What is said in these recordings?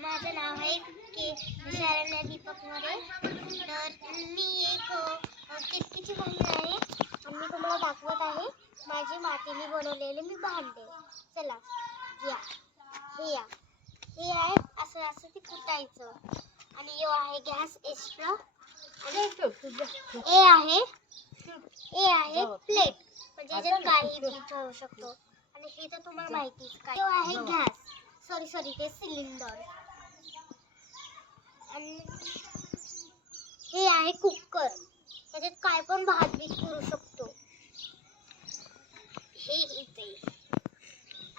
माझं नाव आहे शरण्या दीपक मोरे. तर मी एक किटकीची बहीण आहे आणि मी तुम्हाला दाखवत आहे माझी मातीने बनवलेले मी भांडे. चला या हे आहे असं असं ते कुटायचं आणि यो आहे गॅस एक्स्ट्रा आणि हे आहे प्लेट म्हणजे याच्यात काही बी ठेवू शकतो. आणि हे तर तुम्हाला माहितीच काय यो आहे गॅस सॉरी ते सिलेंडर. आणि हे आहे कुकर, त्याच्यात काय पण भात बीत करू शकतो. हे इथे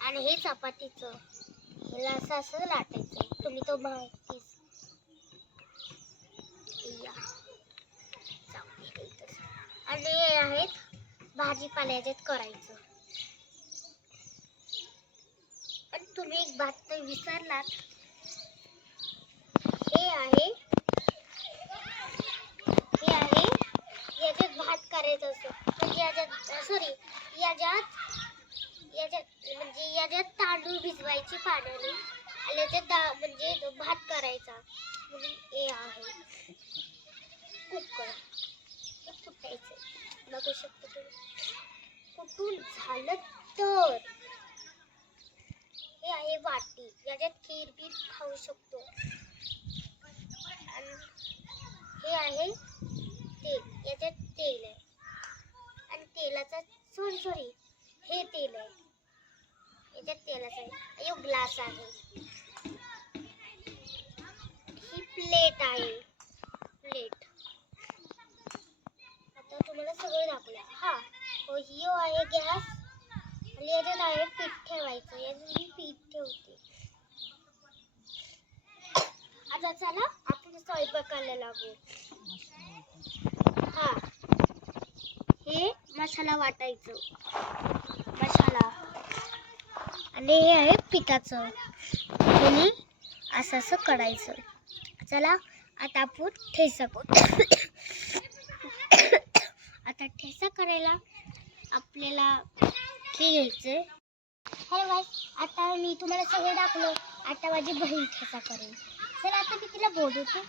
आणि हे चपातीचं, ह्याला असं असं लाटायचं, तुम्ही तो माहितीच. आणि हे आहेत भाजीपाल्याच्यात करायचं. आणि तुम्ही एक बात तर विसरलात, हे आहे याच्यात भात करायचं असतं. म्हणजे याच्यात तांदूळ भिजवायची पाण्याने आणि याच्यात म्हणजे भात करायचा. म्हणून हे आहे कुकर. कुटायचं बघू शकतो तुम्ही. कुठून झालं तर हे आहे वाटी, याच्यात खीर बीर खाऊ शकतो. आणि हे आहे तेल, याच्यात तेल आहे आणि तेलाचा सॉरी हे तेल आहे, याच्यात तेलाचं आहे. ग्लास आहे, ही प्लेट आहे. आता तुम्हाला सगळं दाखवलं. यो आहे गॅस आणि याच्यात आहे पीठ ठेवायचं. याच्यात मी पीठ ठेवते. आता चला आपण स्वयंपाकाला लागू. हे मसाला वाटायचं, मसाला. आणि हे आहे पिठाचं, आणि असं असं करायचं. चला आता आपण ठेचा करू. आता ठेचा करायला आपल्याला हे घ्यायचं. हॅलो गाइस, आता मी तुम्हाला सगळं दाखवलं. आता माझी बहीण ठेचा करेल. चला आता मी तिला बोलवते.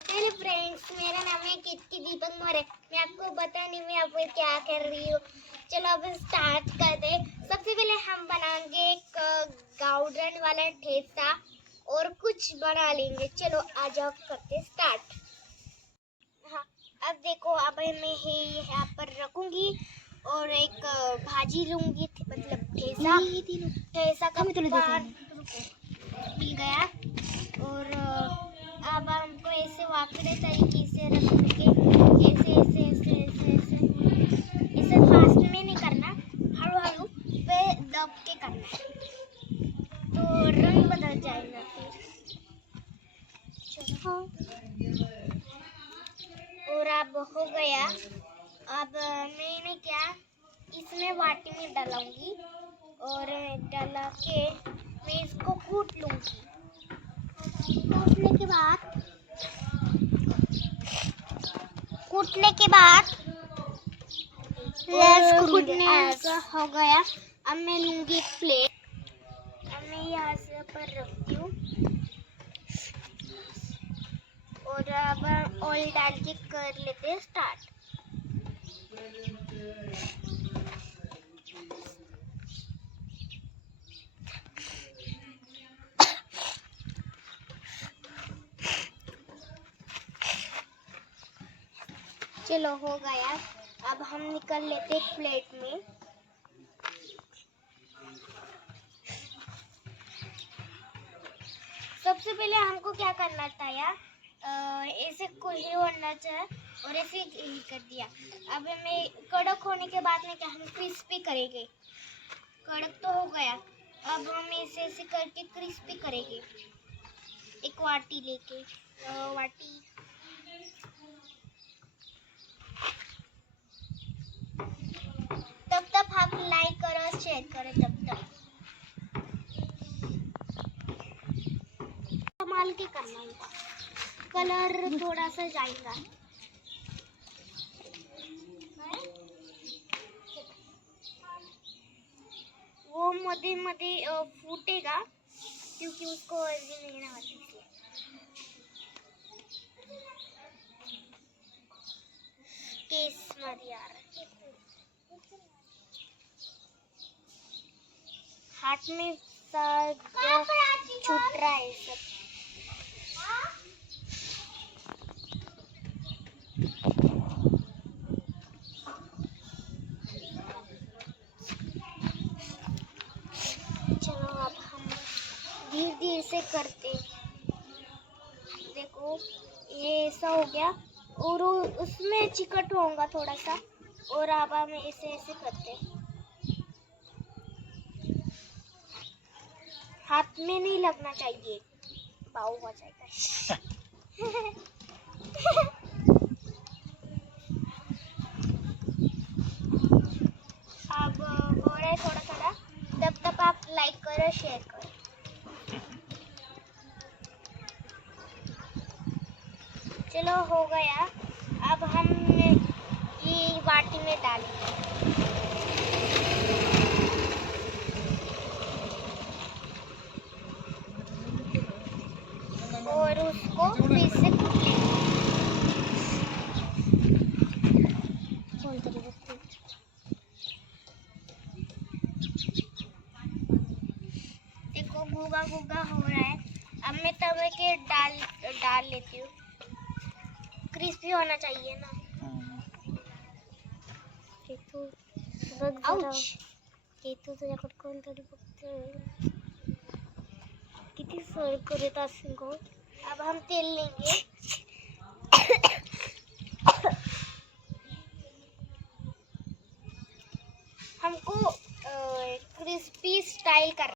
हेलो फ्रेंड्स, मेरा नाम है किटकी दीपक मोरे. मैं आपको बताने में अब क्या कर रही हूँ. चलो अब स्टार्ट करते हैं. सबसे पहले हम बनाएंगे एक गाउडन वाला ठेचा और कुछ बना लेंगे. चलो आ जाओ, करते स्टार्ट. हाँ, अब देखो, अब मैं यहाँ पर रखूंगी और एक भाजी लूंगी, मतलब ठेसा का पान मिल गया. और अब हमको ऐसे वाकड़े तरीके से रख के ऐसे फास्ट में नहीं करना, हळू पे दब के करना है, तो रंग बदल जाएगा फिर. और अब हो गया. अब मैंने क्या इसमें वाटी में डालूंगी और डाला के मैं इसको कूट लूंगी. कूटने के बाद हो गया. अब मैं लूंगी एक प्लेट. अब मैं यहाँ से पर रखती हूँ और अब ऑयल डाल के कर लेते हैं स्टार्ट. चलो हो गया. अब हम निकल लेते प्लेट में. सबसे पहले हमको क्या करना था यार, ऐसे कोई होना चाहिए और ऐसे ही कर दिया. अब हमें कड़क होने के बाद में क्या हम क्रिस्पी करेंगे. कड़क तो हो गया, अब हम ऐसे ऐसे करके क्रिस्पी करेंगे. एक वाटी लेके वाटी तब आप लाइक करो, शेयर करो. तब संभाल के करना है, कलर थोड़ा सा जाएगा. वो मध्ये मध्ये फुटेगा क्योंकि उसको ऑरिजिन नहीं ना आती इसलिए। केस मत यार, हाथ में छूट रहा है सब। चलो अब हम धीरे धीरे से करते। देखो ये ऐसा हो गया और उसमें चिकट होगा थोड़ा सा, और अब हम ऐसे ऐसे करते। हाथ में नहीं लगना चाहिए, बाऊ हो जाएगा। अब हो रहा है थोड़ा थोड़ा, तब तक आप लाइक करो, शेयर करो। चलो हो गया, अब हम ये बाटी में डालेंगे और उसको फिर से कूट लेंगे। देखो भूगा भूगा हो रहा है। अब मैं तवे के डाल लेती हूँ, क्रिस्पी होना चाहिए ना। तुझ्याकडे कोणतरी बघतोय, किती सर करत असेल गो। अब हम तेल लेंगे। हमको क्रिस्पी स्टाइल कर